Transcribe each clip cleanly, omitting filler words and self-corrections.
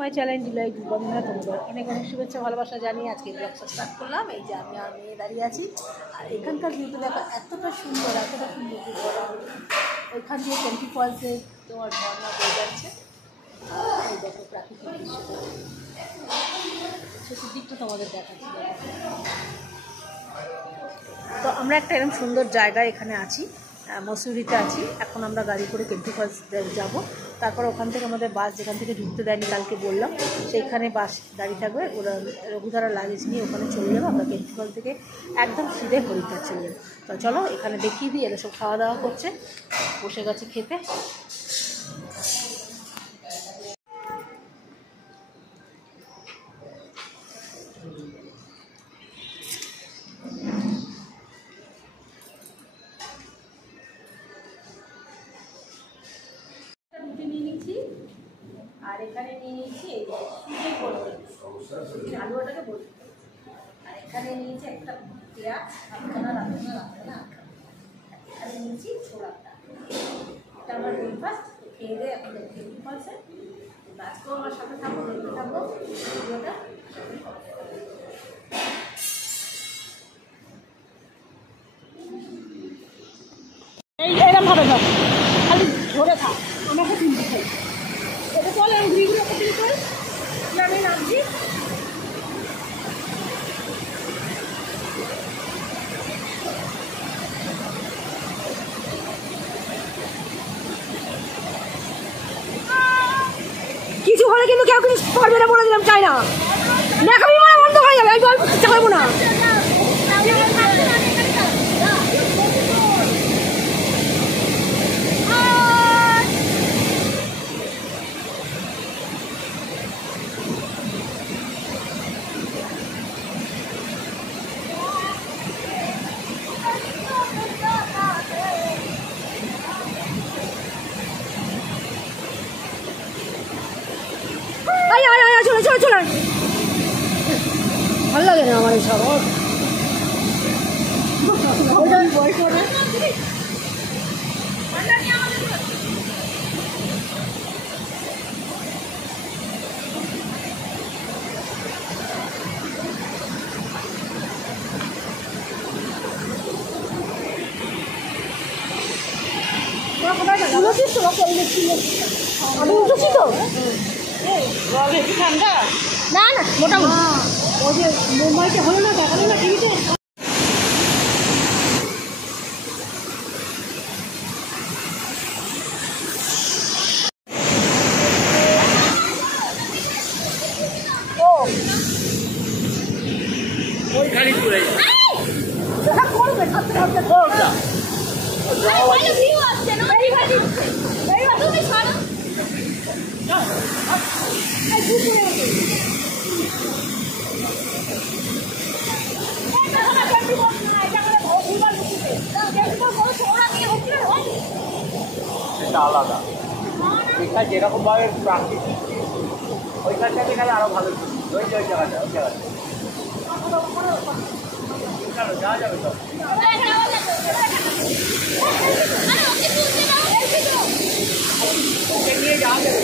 My challenge like বন্ধুরা তোমাদের অনেক অনেক শুভেচ্ছা ভালোবাসা জানিয়ে আজকে ব্লগটা স্টার্ট করলাম। এই যে আমি আর মেয়ে দাঁড়িয়ে আছি, আর এখানকার ভিউটা দেখো এতটা সুন্দর ওইখান দিয়ে টেম্পি ফলসে তোমার ঝর্ণা বয়ে যাচ্ছে। এই দেখো প্রাকৃতিক দৃশ্যটা, চতুর্দিকটা তোমাদের দেখাচ্ছি। তো আমরা একটা এরকম সুন্দর জায়গায় এখানে আছি, মসুরিতে আছি। এখন আমরা গাড়ি করে কেম্পি ফলস যাব, তারপর ওখান থেকে আমাদের বাস যেখান থেকে ঢুকতে দেয়নি কালকে বললাম, সেইখানে বাস দাঁড়িয়ে থাকবে। ওরা রঘুধারা লাগেজ নিয়ে ওখানে চলে যাবো। আমরা কেম্পি ফলস থেকে একদম সিধে হরিদ্বার চলে যাবো। তো চলো এখানে দেখিয়ে দিই, এরা সব খাওয়া দাওয়া করছে, বসে গেছে খেতে। আর এখানে নিয়ে নিয়েছি এই সুজি করতে আলুটাকে বলতে, আর এখানে নিয়েছি একটা পেঁয়াজ রাখবে না। এখানে নিয়েছি ছোলাটা, এটা আমার ব্রেকফাস্ট। খেয়ে দিয়ে এখন খেতে পারছে, আজকেও আমার সাথে থাকবো, দেখতে থাকবো ভিডিওটা। এই এরকম ভাবে থাক, খালি ধরে থাক, আমাকে চিনতে চাই। এটা চল আমি ঘুরিয়ে ঘুরিয়ে করি, আমি নামছি। কিছু হলে কিন্তু কেউ কিছু করবে না বলে দিলাম, চাই না। দেখাবি মানে বন্ধ হয়ে যাবে, আমি গল্প চাইবো না। চলে ভালো লাগে না আমার এইসব। আমি উঠেছি তো ঠান্ডা না না মোটামুটি। ওই যে মুম্বাইতে হলো না, দেখালো না টিভিতে। ওইখানে চলে করবে থাকতে থাকতে করবে। আলাদা এখানে যেরকম ভাবে প্রাকৃতিক ওইখানটাতে গেলে আরো ভালো। ওই জায়গাটা যাওয়া যাবে তো। ওকে নিয়ে যাওয়া যাবে।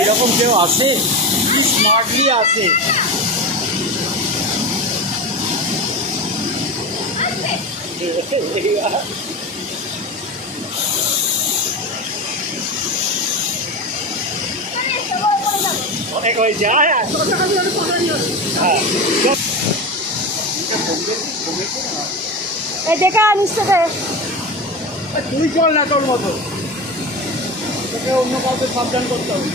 এইরকম কেউ আসে, স্মার্টলি আসে। অনেক হয়ে যায়। দেখে আনিস তোকে, তুই চল না তোর মতো, তোকে অন্য কাউকে সাবধান করতে হবে।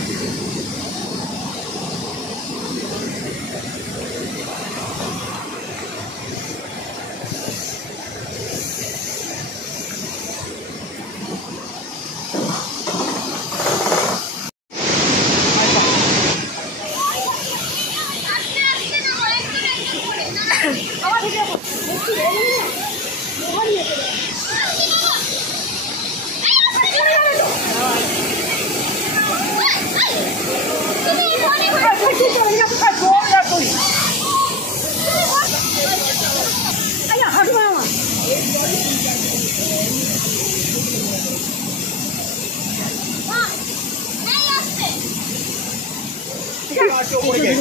যাচ্ছে ওপরে যাই।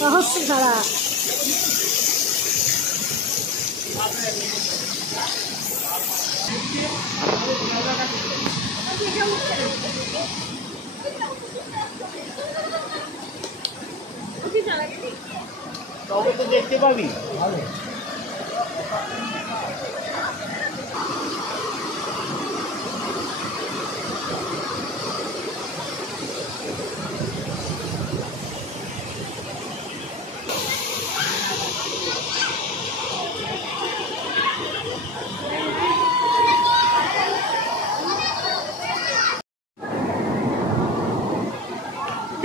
সহস্র ছাড়া তবে তো দেখতে পাবি।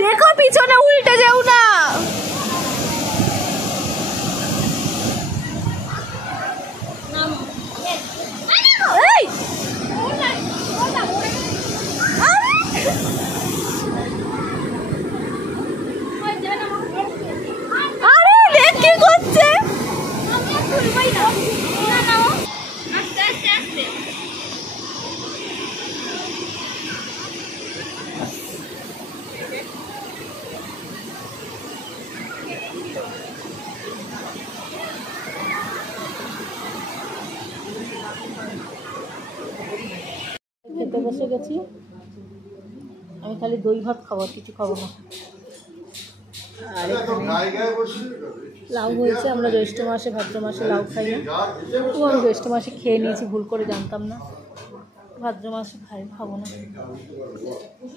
দেখো পিছনে উল্টে যেও না। এই! আরে দেখ কি করছে। খেতে বসে গেছি, আমি খালি দই ভাত খাবো, আর কিছু খাবো না। আর লাউ হয়েছে, আমরা জ্যৈষ্ঠ মাসে ভাদ্র মাসে লাউ খাই না, তো আমি জ্যৈষ্ঠ মাসে খেয়ে নিয়েছি, ভুল করে জানতাম না, ভাদ্র মাসে খাবো না।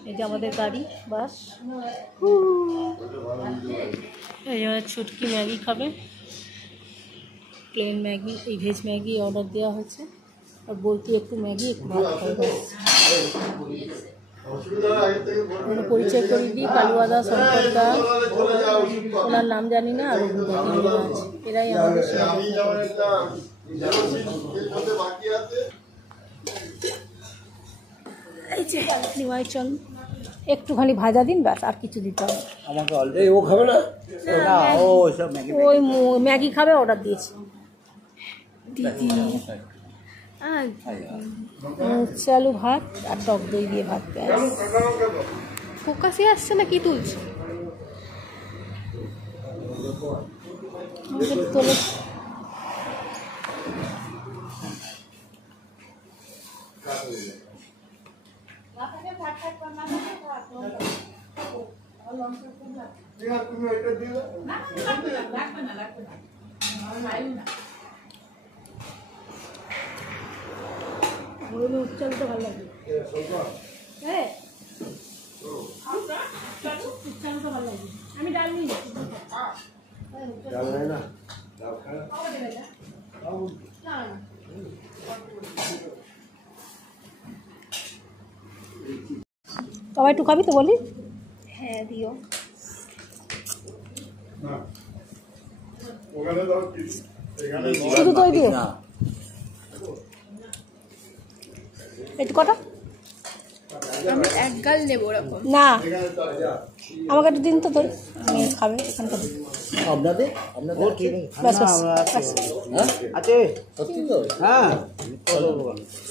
এই যে আমাদের গাড়ি, বাস। এই যে ছুটকি ম্যাগি খাবে, প্লেন ম্যাগি, এই ভেজ ম্যাগি অর্ডার দেওয়া হয়েছে, আর বলতে একটু ম্যাগি একটু ভাত খাবে। পরিচয় করে দিই, কালুয়াদা, শঙ্করদা, ওনার নাম জানি না, আর এরাই আমাদের এই যে নিমাই চল একটুখানি ভাজা দিন, ব্যাস, আর কিছু দিতে হবে আমাকে অলরেডি ও খাবে না, ও সব ম্যাগি, ওই ম্যাগি খাবে, অর্ডার দিয়েছি দিদি। চালু ভাত আর টক দই দিয়ে ভাত, ব্যাস। ফোকাসে আসছে না, কি তুলছে তোলে। উচ্চারণটা ভালো লাগে, হ্যাঁ উচ্চারণটা ভালো লাগে। আমি ডাল নিই না, তবে একটু খাবি তো বলি? হ্যাঁ দিও। শুধু দই দিও একটু কটা, আমি এক গাল নেবো ওরকম না আমাকে একটু দিন তো দই, আমি খাবে এখানকার আপনাদের ও ঠিক ব্যাস ব্যাস আছে সত্যি তো, হ্যাঁ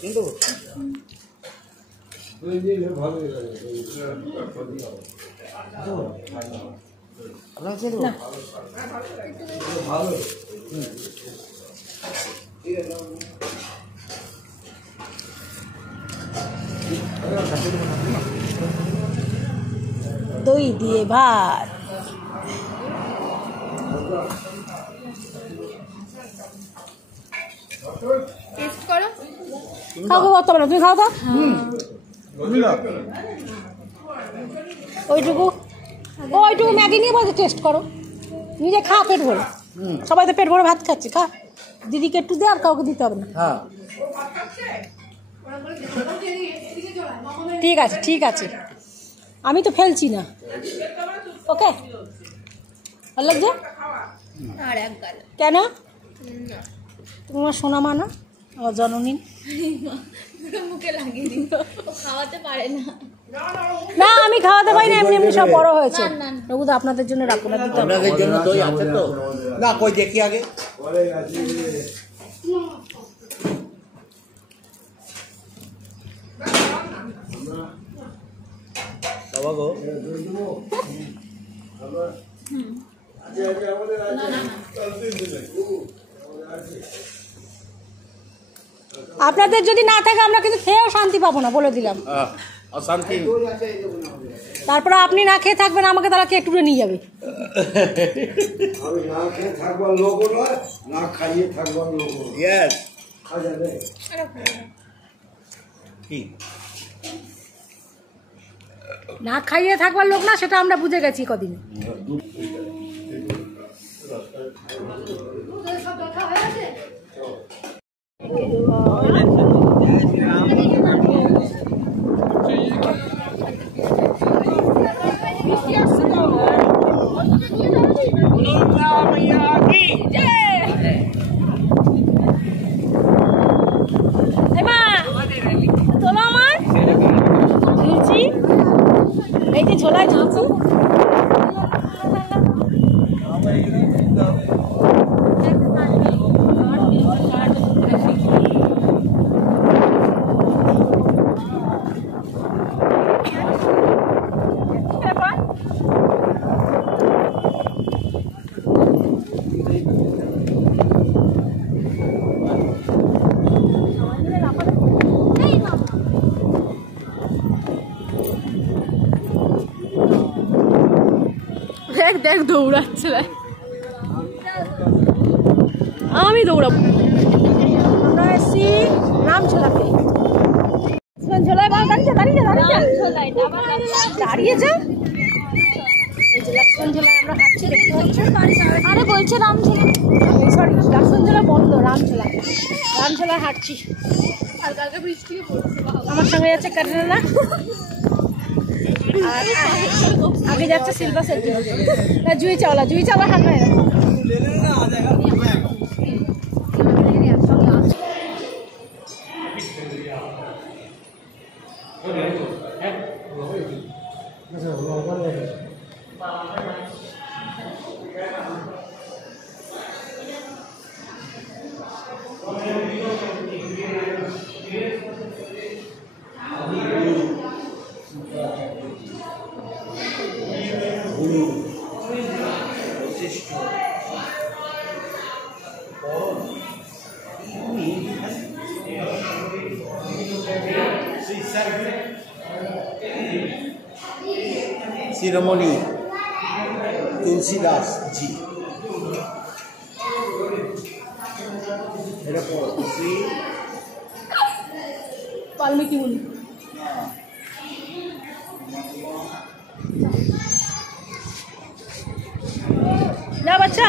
কিন্তু আপনার ছিল না দই দিয়ে ভাত, টেস্ট করো। কাউকে করতে হবে না, তুমি খাও তো ওইটুকু ম্যাগি নিয়ে বলছে টেস্ট করো, নিজে খা পেট ভরে। সবাই তো পেট ভরে ভাত খাচ্ছে, খা। দিদিকে একটু দে, আর কাউকে দিতে হবে না। হ্যাঁ ঠিক আছে ঠিক আছে, আমি তো ফেলছি না। ওকে, ভালো লাগছে? আর এক গাল কেন? না, তুমি আমার সোনা মা না, আমার জননী। পুরো মুখে লাগিয়ে দিত, ও খাওয়াতে পারে না। না আমি খাওয়াতে পারি না, এমনি এমনি সব বড় হয়েছে। না, না, না। রঘুদা আপনাদের জন্য রাখো না, দিতে হবে। আপনাদের জন্য দই আছে তো? না কই দেখি আগে। বাবা গো, আপনাদের যদি না থাকে আমরা কিন্তু খেয়েও শান্তি পাবো না, বলে দিলাম। অশান্তি। তারপরে আপনি না খেয়ে থাকবেন, আমাকে তারা কে একটু নিয়ে যাবে। আমি না খেয়ে থাকবার লোক নয়, না খাইয়ে থাকবার লোক। ইয়েস। যাবে কি না খাইয়ে থাকবার লোক না, সেটা আমরা বুঝে গেছি কদিন। এই যে ঝোলায় ঝুলছি, দেখ দেখ দৌড়াচ্ছে, আমি দৌড়াবো। আমরা এসছি রামঝোলাতে। ঝোলায় দাঁড়িয়েছে দাঁড়িয়েছে। এই যে লক্ষ্মণ ঝোলায় আমরা হাঁটছি, দেখতে পাচ্ছি। আরে বলছে রামঝোলা, সরি লক্ষ্মণ ঝোলা বন্ধ, রামঝোলায় হাঁটছি। হালকা হালকা বৃষ্টিও পড়ছে। আমার সঙ্গে যাচ্ছে কাটরিনা, আর আগে যাচ্ছে শিল্পা সেট্টি। জুই চাওলা হাত মেরে শিরোমণি তুলসীদাস জি। এটা শ্রী বাল্মীকি মুনি। যা বাচ্চা,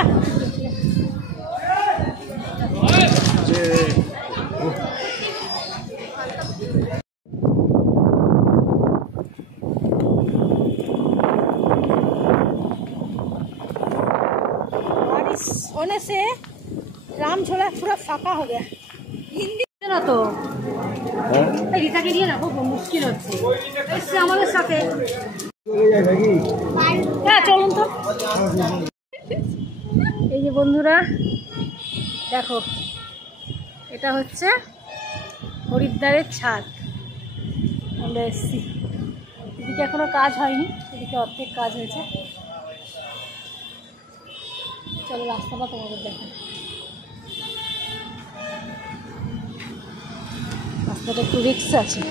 होने से राम झोला पूरा फाका हो गया। हिंदी ना तो रीता के लिए ना बहुत मुश्किल होती है, इससे हमारे साथ হ্যাঁ চলুন তো। এই যে বন্ধুরা দেখো, এটা হচ্ছে হরিদ্বারের ছাদ। আমরা এসছি, এদিকে এখনো কাজ হয়নি, এদিকে অর্ধেক কাজ হয়েছে। চলো রাস্তাটা তোমাদের দেখো, রাস্তাটা একটু রিস্ক আছে।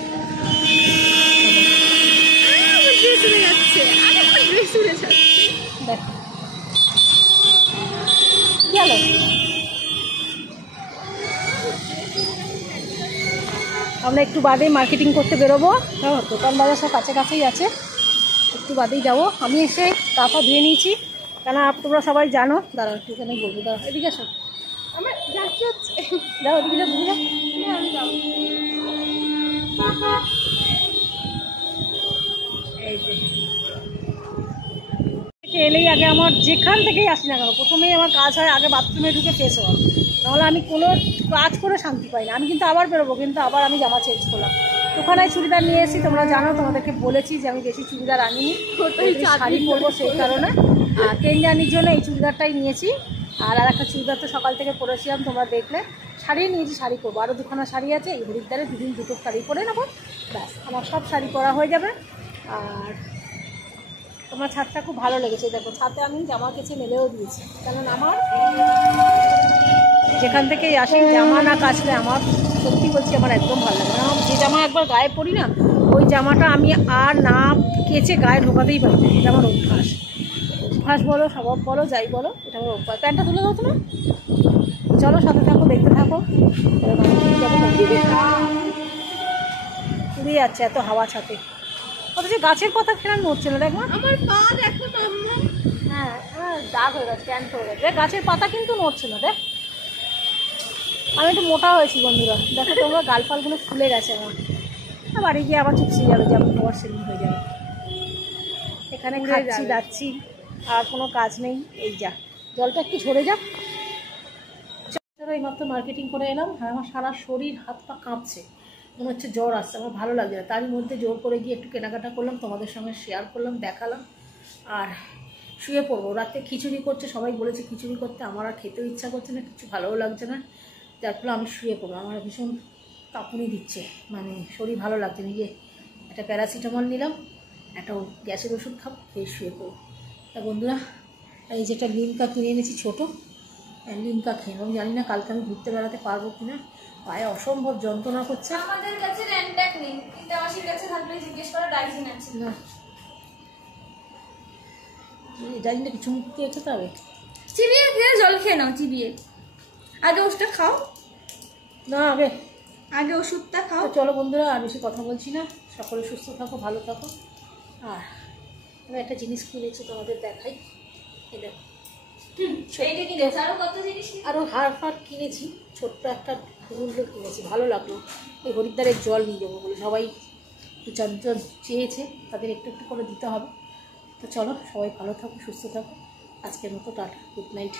দেখো কি হলো, আমরা একটু বাদেই মার্কেটিং করতে বেরোবো। দোকান বাজার সব কাছাকাছিই আছে, একটু বাদেই যাবো। আমি এসে কাপা ধুয়ে নিয়েছি, কেন তোমরা সবাই জানো। দাঁড়াও একটু এখানে বলবো, দাঁড়াও এদিকে আসো, আমার যাচ্ছি হচ্ছে যাও ওদিকে যাও, ঘুরে যাও। আমি যাবো। এই যে এলেই আগে আমার যেখান থেকেই আসি না কেন প্রথমেই আমার কাজ হয় আগে বাথরুমে ঢুকে ফ্রেশ হওয়া, নাহলে আমি কোনো কাজ করে শান্তি পাই না। আমি কিন্তু আবার বেরোবো, কিন্তু আবার আমি জামা চেঞ্জ করলাম। ওখানে চুড়িদার নিয়ে এসেছি, তোমরা জানো, তোমাদেরকে বলেছি যে আমি বেশি চুড়িদার আনিনি, শাড়ি পরবো সেই কারণে। আর কেনজানির জন্য এই চুড়িদারটাই নিয়েছি। আর একটা চুড়িদার তো সকাল থেকে পরেছিলাম, তোমরা দেখলে। শাড়ি নিয়েছি, শাড়ি পরবো, আরও দুখানা শাড়ি আছে, এই হরিদ্বারে দুদিন দুটো শাড়ি পরে নেবো, ব্যাস আমার সব শাড়ি পরা হয়ে যাবে। আর তোমার ছাদটা খুব ভালো লেগেছে, দেখো ছাদে আমি জামা কেচে মেলেও দিয়েছি, কারণ আমার যেখান থেকেই আসি জামা না কাচলে আমার সত্যি বলছি আমার একদম ভালো লাগে না। যে জামা একবার গায়ে পরি না, ওই জামাটা আমি আর না কেচে গায়ে ঢোকাতেই পারি না, এটা আমার অভ্যাস। অভ্যাস বলো, স্বভাব বলো, যাই বলো, এটা আমার অভ্যাস। প্যান্টটা তুলে দাও তোমার, চলো সাথে থাকো, দেখতে থাকো। উড়ে যাচ্ছে এত হাওয়া ছাতে, অথচ গাছের পাতা ফেরান নড়ছে না, দেখো আমার পা দেখো না আম্মু। হ্যাঁ দাগ হয়ে গেছে, ট্যান্ট হয়ে গেছে, গাছের পাতা কিন্তু নড়ছে না। দেখ আমি একটু মোটা হয়েছি বন্ধুরা, দেখো তোমরা গালপালগুলো ফুলে গেছে আমার। বাড়ি গিয়ে আবার চুপসে যাবে, যেমন তোমার সেদিন হয়ে যাবে। এখানে খাচ্ছি যাচ্ছি, আর কোনো কাজ নেই। এই যা জলটা একটু ঝরে যাক। এইমাত্র মার্কেটিং করে এলাম, আর আমার সারা শরীর হাত পা কাঁপছে, মনে হচ্ছে জ্বর আসছে, আমার ভালো লাগছে না। তারই মধ্যে জোর করে গিয়ে একটু কেনাকাটা করলাম, তোমাদের সঙ্গে শেয়ার করলাম, দেখালাম। আর শুয়ে পড়বো, রাতে খিচুড়ি করছে, সবাই বলেছে খিচুড়ি করতে, আমার আর খেতেও ইচ্ছা করছে না, কিছু ভালোও লাগছে না, যার ফলে আমি শুয়ে পড়বো। আমার ভীষণ কাঁপুনি দিচ্ছে, মানে শরীর ভালো লাগছে না। গিয়ে একটা প্যারাসিটামল নিলাম, একটা গ্যাসের ওষুধ খাবো, এই শুয়ে পড়বো। তা বন্ধুরা, এই যেটা লিমকা কিনে এনেছি ছোটো, লিমকা খেয়ে, আমি জানি না কালকে আমি ঘুরতে বেড়াতে পারবো কিনা, পায়ে অসম্ভব যন্ত্রণা করছে। আমাদের কাছে র্যান্ড্যাক নেই, কিন্তু আমার কাছে থাকলে জিজ্ঞেস করা ডাইজিন আছে না এটা কিন্তু কিছু মুখ দিয়ে খেতে হবে। চিবিয়ে খেয়ে জল খেয়ে নাও, চিবিয়ে। আগে ওষুধটা খাও, না আগে আগে ওষুধটা খাও। তো চলো বন্ধুরা, আর বেশি কথা বলছি না, সকলে সুস্থ থাকো, ভালো থাকো। আর আমি একটা জিনিস কিনেছি, তোমাদের দেখাই। এই দেখো, এইটা কিনেছে, আরো কত জিনিস আরও হার ফার কিনেছি, ছোট্ট একটা ফুলগুলো কিনেছি, ভালো লাগলো। এই হরিদ্বারের জল নিয়ে যাবো বলে সবাই চঞ্চল চেয়েছে, তাদের একটু একটু করে দিতে হবে। তো চলো সবাই ভালো থাকো, সুস্থ থাকো, আজকের মতো টাটা, গুড নাইট।